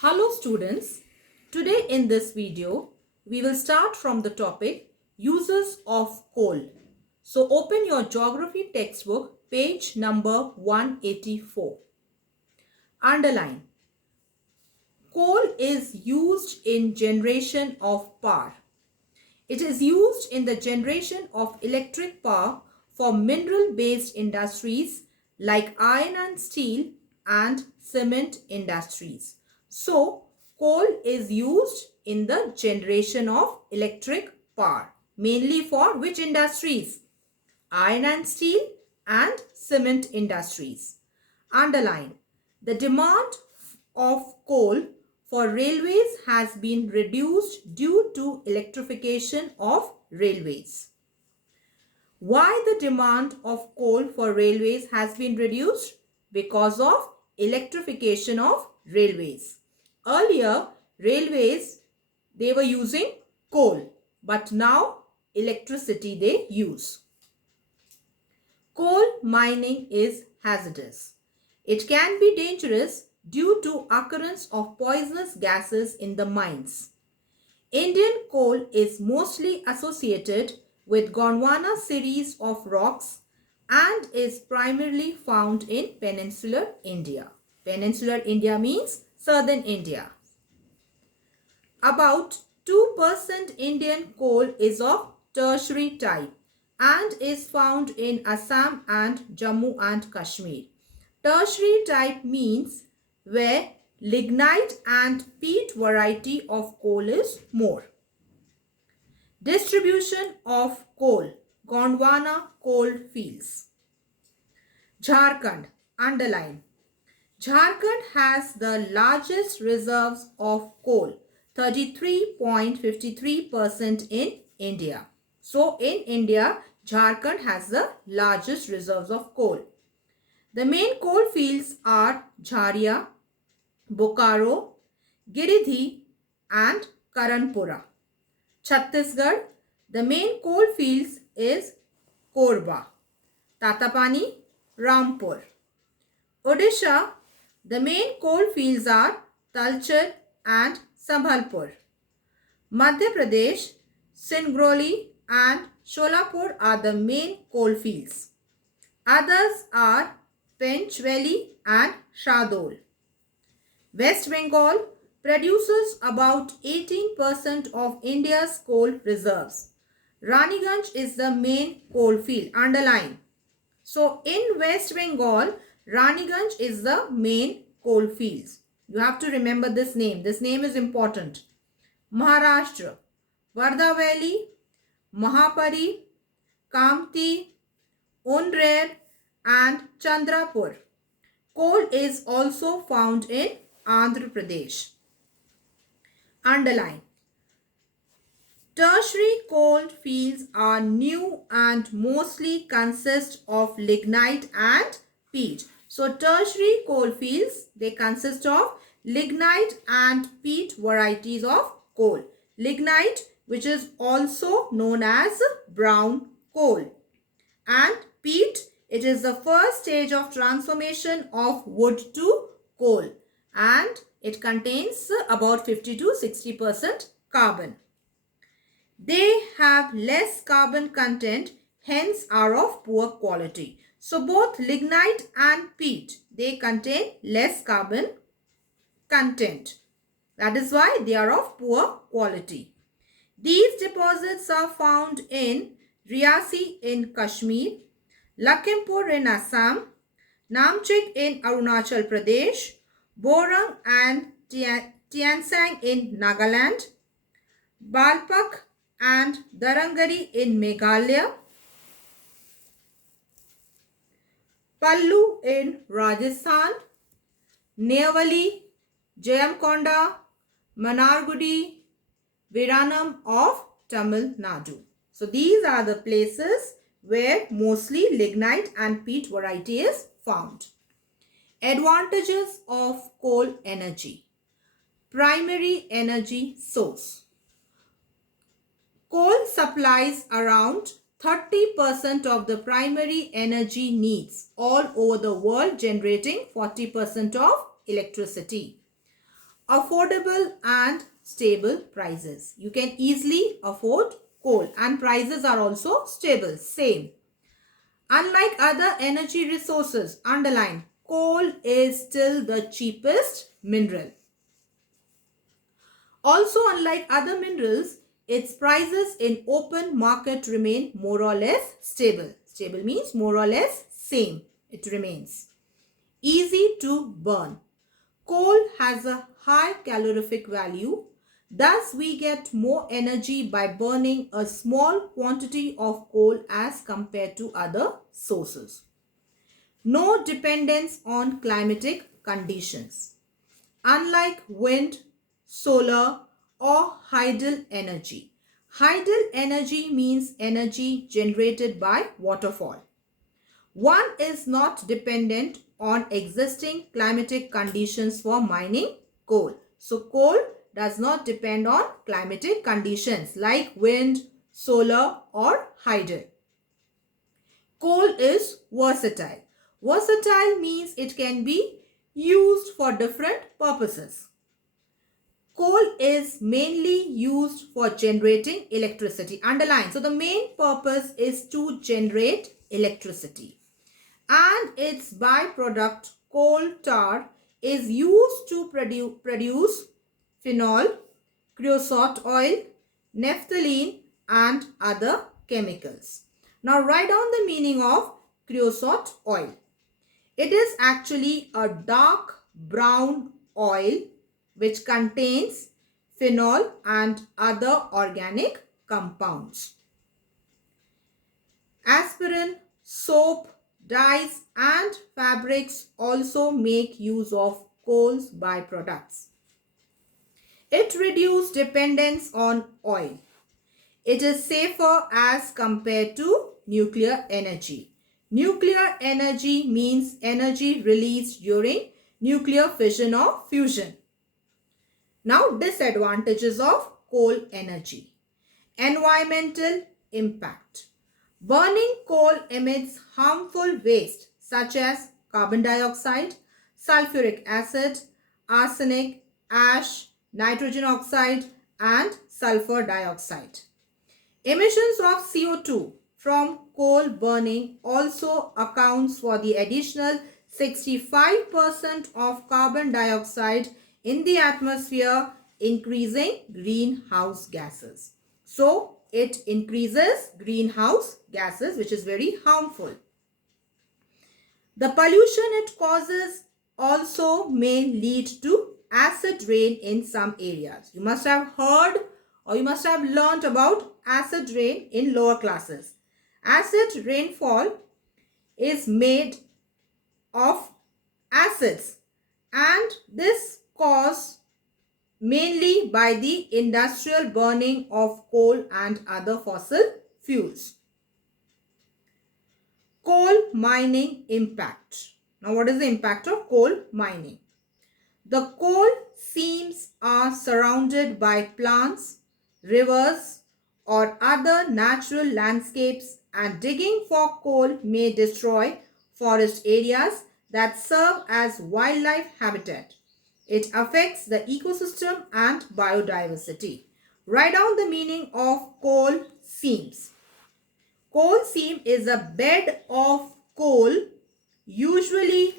Hello students, today in this video we will start from the topic uses of coal. So open your geography textbook page number 184. Underline. Coal is used in generation of power. It is used in the generation of electric power for mineral based industries like iron and steel and cement industries. So, coal is used in the generation of electric power, mainly for which industries? Iron and steel and cement industries. Underline. The demand of coal for railways has been reduced due to electrification of railways. Why the demand of coal for railways has been reduced? Because of electrification of railways. Earlier, railways, they were using coal, but now electricity they use. Coal mining is hazardous. It can be dangerous due to occurrence of poisonous gases in the mines. Indian coal is mostly associated with Gondwana series of rocks and is primarily found in peninsular India. Peninsular India means southern India. About 2% Indian coal is of tertiary type and is found in Assam and Jammu and Kashmir. Tertiary type means where lignite and peat variety of coal is more. Distribution of coal. Gondwana coal fields. Jharkhand. Underline. Jharkhand has the largest reserves of coal, 33.53% in India. So in India, Jharkhand has the largest reserves of coal. The main coal fields are Jharia, Bokaro, Giridih and Karanpura. Chhattisgarh, the main coal fields is Korba, Tatapani, Rampur. Odisha, the main coal fields are Talcher and Sambhalpur. Madhya Pradesh, Singrauli and Sholapur are the main coal fields. Others are Pench Valley and Shadol. West Bengal produces about 18% of India's coal reserves. Raniganj is the main coal field. Underline. So in West Bengal, Raniganj is the main coal fields. You have to remember this name. This name is important. Maharashtra, Wardha Valley, Mahapari, Kamti, Unrer and Chandrapur. Coal is also found in Andhra Pradesh. Underline. Tertiary coal fields are new and mostly consist of lignite and peat. So tertiary coal fields, they consist of lignite and peat varieties of coal. Lignite, which is also known as brown coal, and peat, it is the first stage of transformation of wood to coal and it contains about 50 to 60% carbon. They have less carbon content, hence are of poor quality. So both lignite and peat, they contain less carbon content. That is why they are of poor quality. These deposits are found in Riyasi in Kashmir, Lakhimpur in Assam, Namchik in Arunachal Pradesh, Borang and Tiansang in Nagaland, Balpak and Darangari in Meghalaya, Pallu in Rajasthan, Neyveli, Jayamkonda, Manargudi, Viranam of Tamil Nadu. So these are the places where mostly lignite and peat variety is found. Advantages of coal energy. Primary energy source. Coal supplies around 30% of the primary energy needs all over the world, generating 40% of electricity. affordable and stable prices. You can easily afford coal and prices are also stable, same. Unlike other energy resources, underline, coal is still the cheapest mineral. Also, unlike other minerals, its prices in open market remain more or less stable. Stable means more or less same. It remains. Easy to burn. Coal has a high calorific value. Thus, we get more energy by burning a small quantity of coal as compared to other sources. No dependence on climatic conditions. Unlike wind, solar or hydel energy. Hydel energy means energy generated by waterfall. One is not dependent on existing climatic conditions for mining coal. So coal does not depend on climatic conditions like wind, solar or hydel. Coal is versatile. Versatile means it can be used for different purposes. Coal is mainly used for generating electricity. Underline. So the main purpose is to generate electricity. And its byproduct coal tar is used to produce phenol, creosote oil, naphthalene and other chemicals. Now write down the meaning of creosote oil. It is actually a dark brown oil which contains phenol and other organic compounds. Aspirin, soap, dyes and fabrics also make use of coal's byproducts. It reduces dependence on oil. It is safer as compared to nuclear energy. Nuclear energy means energy released during nuclear fission or fusion. Now, disadvantages of coal energy. Environmental impact. Burning coal emits harmful waste such as carbon dioxide, sulfuric acid, arsenic, ash, nitrogen oxide and sulfur dioxide. Emissions of CO2 from coal burning also accounts for the additional 65% of carbon dioxide in the atmosphere, increasing greenhouse gases. So, it increases greenhouse gases, which is very harmful. The pollution it causes also may lead to acid rain in some areas. You must have heard or you must have learnt about acid rain in lower classes. Acid rainfall is made of acids and this caused mainly by the industrial burning of coal and other fossil fuels. Coal mining impact. Now, what is the impact of coal mining? The coal seams are surrounded by plants, rivers, or other natural landscapes, and digging for coal may destroy forest areas that serve as wildlife habitat. It affects the ecosystem and biodiversity. Write down the meaning of coal seams. Coal seam is a bed of coal, usually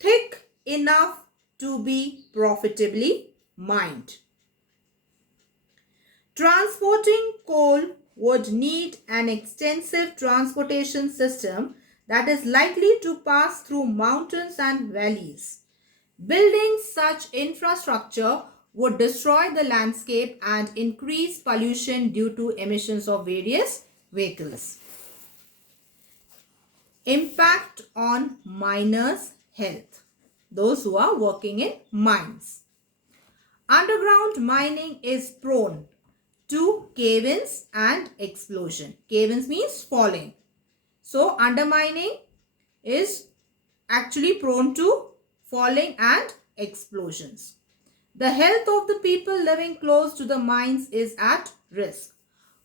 thick enough to be profitably mined. Transporting coal would need an extensive transportation system that is likely to pass through mountains and valleys. Building such infrastructure would destroy the landscape and increase pollution due to emissions of various vehicles. Impact on miners' health. Those who are working in mines. Underground mining is prone to cave-ins and explosion. Cave-ins means falling. So, undermining is actually prone to falling and explosions. The health of the people living close to the mines is at risk.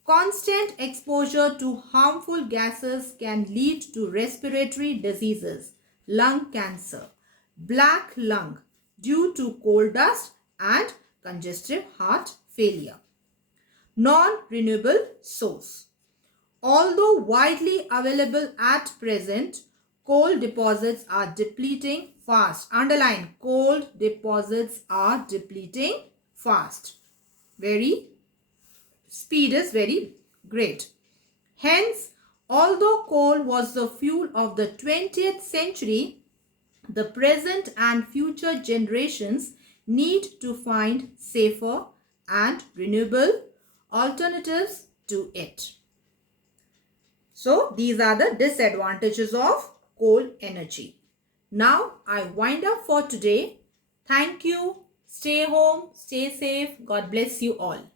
Constant exposure to harmful gases can lead to respiratory diseases, lung cancer, black lung due to coal dust and congestive heart failure. Non-renewable source. Although widely available at present, coal deposits are depleting fast. Underline, coal deposits are depleting fast. Speed is very great. Hence, although coal was the fuel of the 20th century, the present and future generations need to find safer and renewable alternatives to it. So, these are the disadvantages of coal energy. Now, I wind up for today. Thank you. Stay home, stay safe. God bless you all.